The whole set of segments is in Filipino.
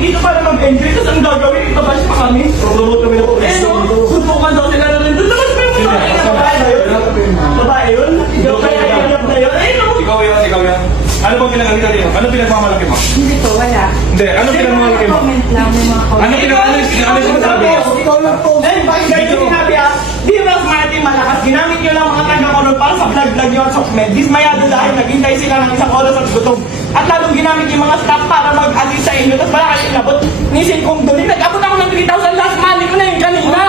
dito para mag-enjoy. Tapos ang gagawin, itabash pa kami. Promote kami na po. Eh no, suntukan daw sila na rin. Tapos pa yung babae yun. Ikaw kaya hirap na yun. Eh no. Ikaw yan. Ano bang pinagalitan niyo? Ano pinagmamalaki mo? Hindi po, wala. Hindi, ano pinagmamalaki mo? Comment lang, may mga comment. Ano sinasabi mo? Ikaw lang po. Eh, bakit guys yung sinabi di ba Martin malakas? Ginamit nyo lang mga taga-koron para sa vlog-vlog nyo at sokmed. Dismayado dahil naghintay sila ng isang oras at gutom. At lalong ginamit yung mga staff para mag-assist sa inyo. Tapos wala kayo inabot. Nisin kong doon. Nag-abot ako ng 3,000 last money ko na yung kanina.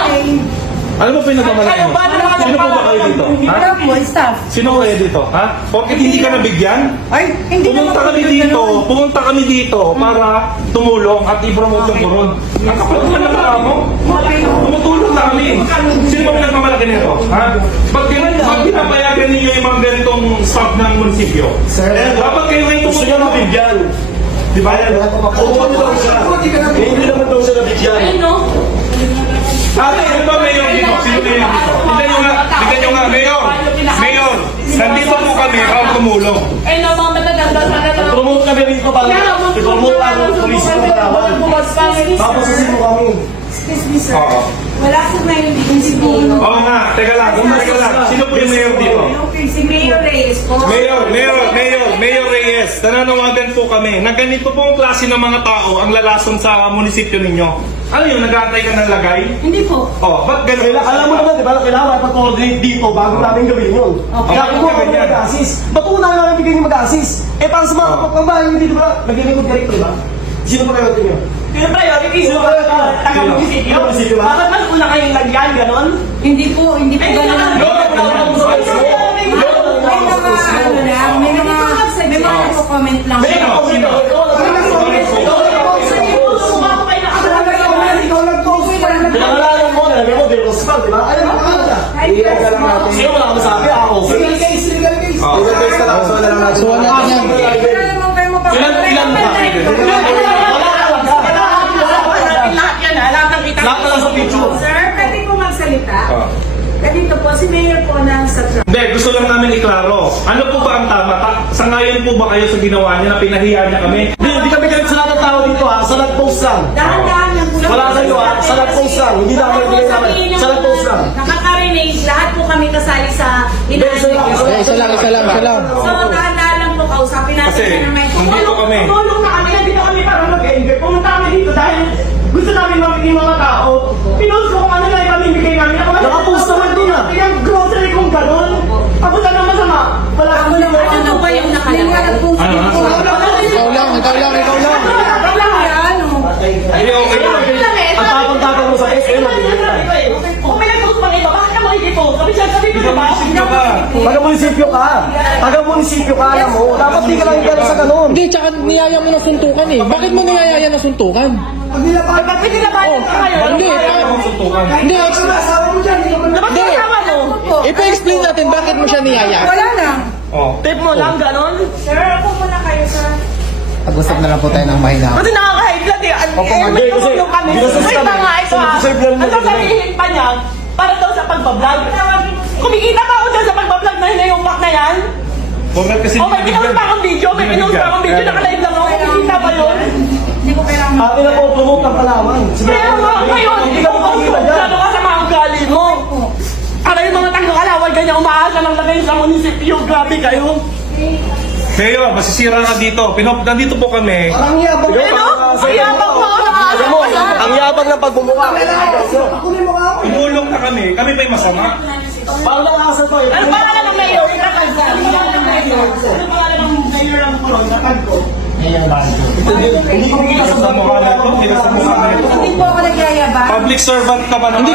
Ano ba pinagmamalaki Kayo mo? ba naman Sino po ba kayo dito? Ha? Wala po, staff. Sino kayo dito? Ha? Bakit hindi ka nabigyan? Ay, hindi Pumunta kami dito para tumulong at i-promote yung koron. Ang kapal naman ng tao mo. Tumutulong na kami. Sino ba pinagmamalaki nito? Ha? Ba't pinapayagan ninyo yung mga ganitong staff ng munisipyo? Sir, Dapat kayo ngayon gusto niya tumulong. mabigyan. Di ba? Pumunta daw siya. Hindi naman daw siya nabigyan. Ay no. Ate, ano ba mayor dito? Sino mayor dito? Tignan nyo nga, mayor! Mayor! Nandito po kami para tumulong. Ay no, mga mataganda sana na. Promote kami rito para i-promote ang police ng Palawan. Tapos kasi mo kami. Excuse me, sir. Oo. Wala po na yung siguro. Oo nga, teka lang. Sino po yung mayor dito? Okay, si Mayor Reyes po. Mayor Reyes, nananawagan po kami na ganito pong klase ng mga tao ang lalason sa munisipyo ninyo. Ano yun, nag-aantay ka ng lagay? Hindi po. Oh, ba't ganun? Alam mo naman, di ba, kailangan mag-coordinate dito bago namin gawin yun. Okay. Kaya kung kami mag-assist, ba't una namin bigyan yung mag-assist? Eh, para sa mga kapambahay, hindi di ba, naglilingkod ka rito, di ba? Sino pa kayo ninyo? Yung priorities mo ba? Taga-munisipyo? Munisipyo ba? Bakit mas una kayong lagyan, ganon? Hindi po Ay, ganun. May mga nagko-comment lang. Pinangalanan mo, nalabi mo, Del Roscal, di ba? Alam mo, ano ka? Sino wala ka masabi? Ako. Legal case ka lang. So, wala lang natin. So, wala ka yan. Ilan ba? Lahat na lang sa picture. Sir, pwede po magsalita. Ganito po, si Mayor po ng sa Hindi, gusto lang namin iklaro. Ano po ba ang tama? Sangayon po ba kayo sa ginawa niya na pinahiya niya kami? Hindi kami galit sa lahat ng tao dito ha. Sa nag-post lang. dahan-dahan lang po. Wala sa iyo ha. Sa nag-post lang. Hindi na kami bigay namin. Sa nag-post lang. Nakaka-renage, lahat po kami kasali sa Isa lang. Isa lang. So, dahan-dahan lang po kausapin natin Kasi, na may nandito kami. Tumulong na kami, nandito kami para mag-enjoy. Pumunta kami dito dahil gusto namin mamigay mga tao. Pinost ko kung ano na ipamimigay namin. Ako Nakapost naman din ah. yung grocery kong gano'n. Ako na naman masama. Wala kang Ano ba yung nakalagay? Ikaw lang. Hindi, okay. Ang tapang-tapang mo sa SL. Kung may nag-post pang iba, bakit ka makikipot? Sabi ko diba? Taga-munisipyo ka. Taga-munisipyo ka, alam mo. Dapat di ka lang gano'n sa gano'n. Hindi, tsaka niyaya mo na suntukan eh. Bakit mo niyayaya na suntukan? Ay, ba't pinilabanan ka ngayon? Hindi, hindi. Dapat Hindi. kasama mo. Ipa-explain natin bakit mo siya niyaya. Wala lang. Oh. Tip mo lang, gano'n? Sir, ako muna kayo, sir. Pag-usap na lang po tayo ng mahina. Kasi nakaka-high blood eh. May hindi, kasi tumulong kami. ginastos Wait kami. lang nga ito ha. Sinasabi lang Ang nila. sasabihin pa niya, para daw sa pagbablog. Kumikita pa ako dyan sa pagbablog na hinayupak na yan. Kasi Oh, may pinost pa akong video. May pinost pa akong video. Naka-live lang ako. Kumikita pa yun. Hindi ko kailangan. Atin na po promote ng Palawan. Kaya nga, ngayon, Hindi hindi ka ko makikita kung dyan. gano'n ka sa mga ugali mo. Ano yung mga taga-kalawal ganyan umaasa ng lagay sa munisipyo. Grabe kayo. Mayor, masisira ka dito. Nandito po kami. Ang yabang. Ano? Ang yabang mo. Alam mo, ang yabang ng pagmumukha. Tumulong na kami. Kami pa yung masama. Paano ang asa to? Ano pangalan ng mayor? Ano pangalan ng mayor? Ano pangalan ng mayor ng Coron? Natag ko. Hindi ko kita sa Sa mukha na ito. Hindi ka sa mukha na ito. Hindi po ako nagyayabang. Public servant ka ba naman?